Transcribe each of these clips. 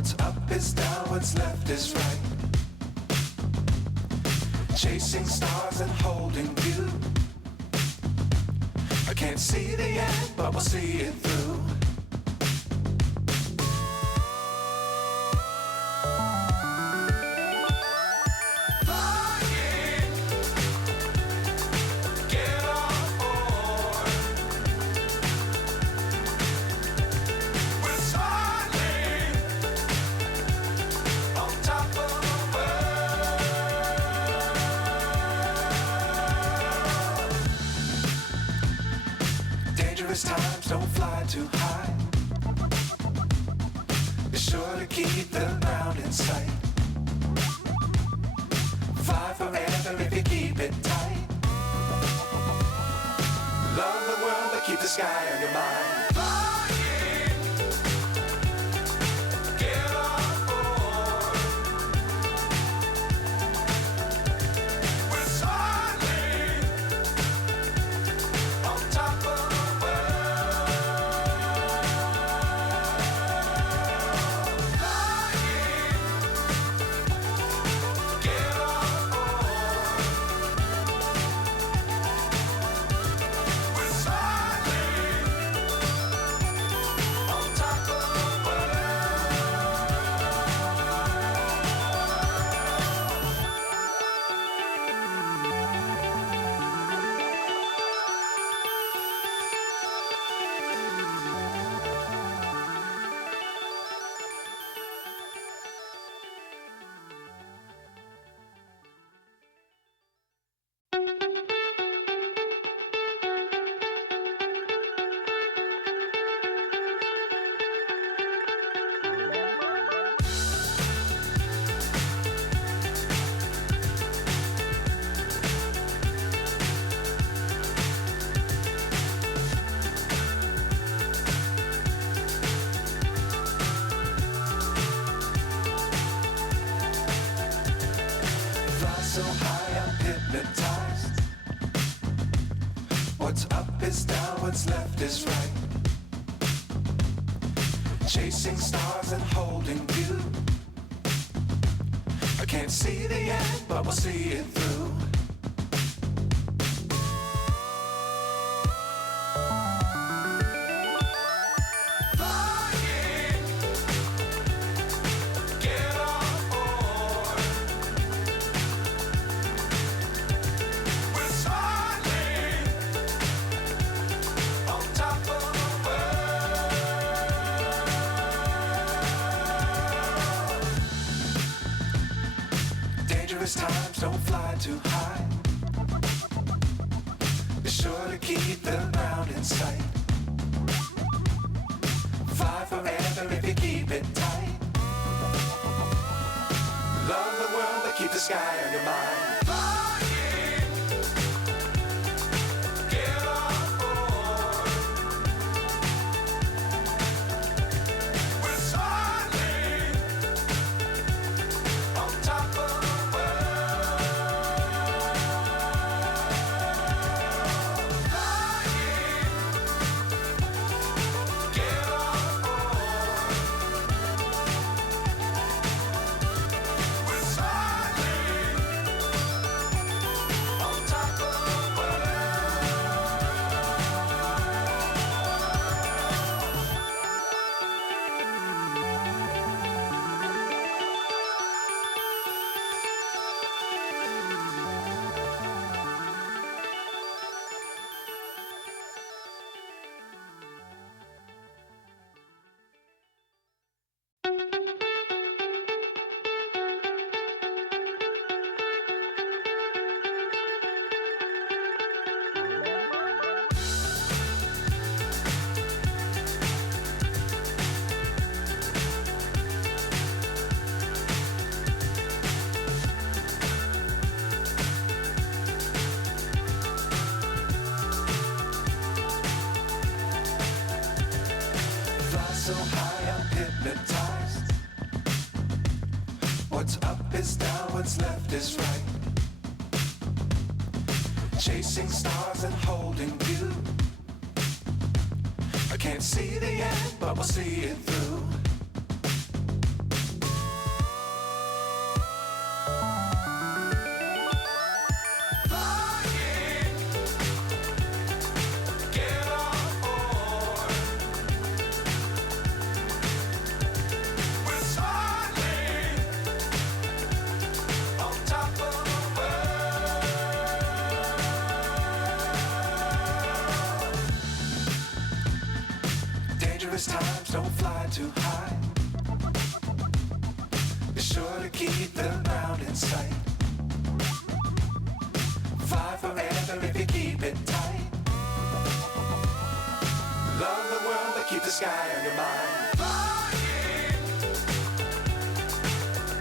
What's up is down, what's left is right. Chasing stars and holding you. I can't see the end, but we'll see it through. Times don't fly too high. Be sure to keep the ground in sight. Fly forever if you keep it tight. Love the world but keep the sky on your mind. So high I'm hypnotized. What's up is down, what's left is right. Chasing stars and holding you. I can't see the end, but we'll see it through. Times don't fly too high. Be sure to keep the ground in sight. Fly forever if you keep it tight. Love the world but keep the sky on your mind. So high I'm hypnotized. What's up is down, what's left is right. Chasing stars and holding you. I can't see the end, but we'll see it through. don't fly too high. Be sure to keep the ground in sight. Fly forever if you keep it tight. Love the world, but keep the sky on your mind. Flying,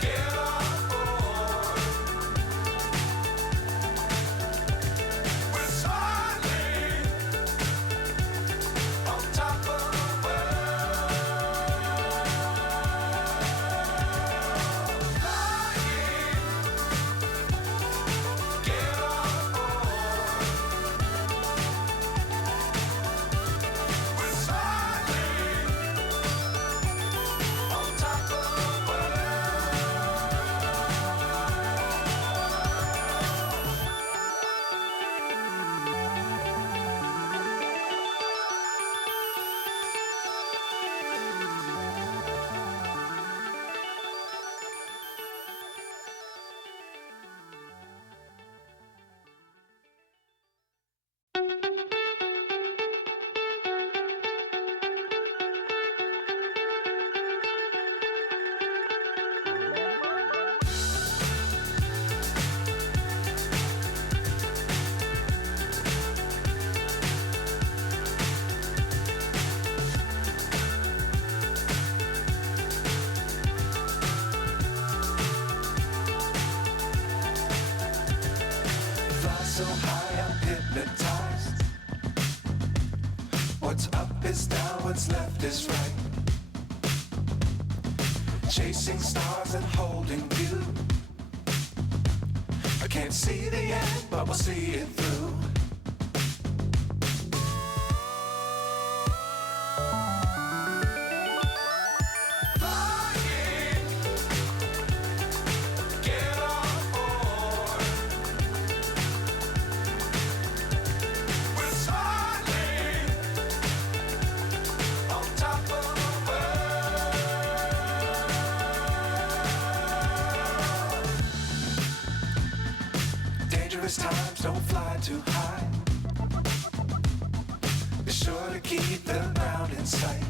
get on board. We're soaring on top of the world. Flying, get on board. We're soaring on top of the fly so high, I'm hypnotized. What's up is down, what's left is right. Chasing stars and holding you. I can't see the end, but we'll see it through. Flying, get on board. We're soaring on top of the world. Dangerous times, don't fly too high. Be sure to keep the ground in sight.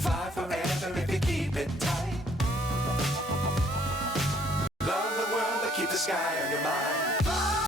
Fly forever if you keep it tight. Love the world, but keep the sky on your mind.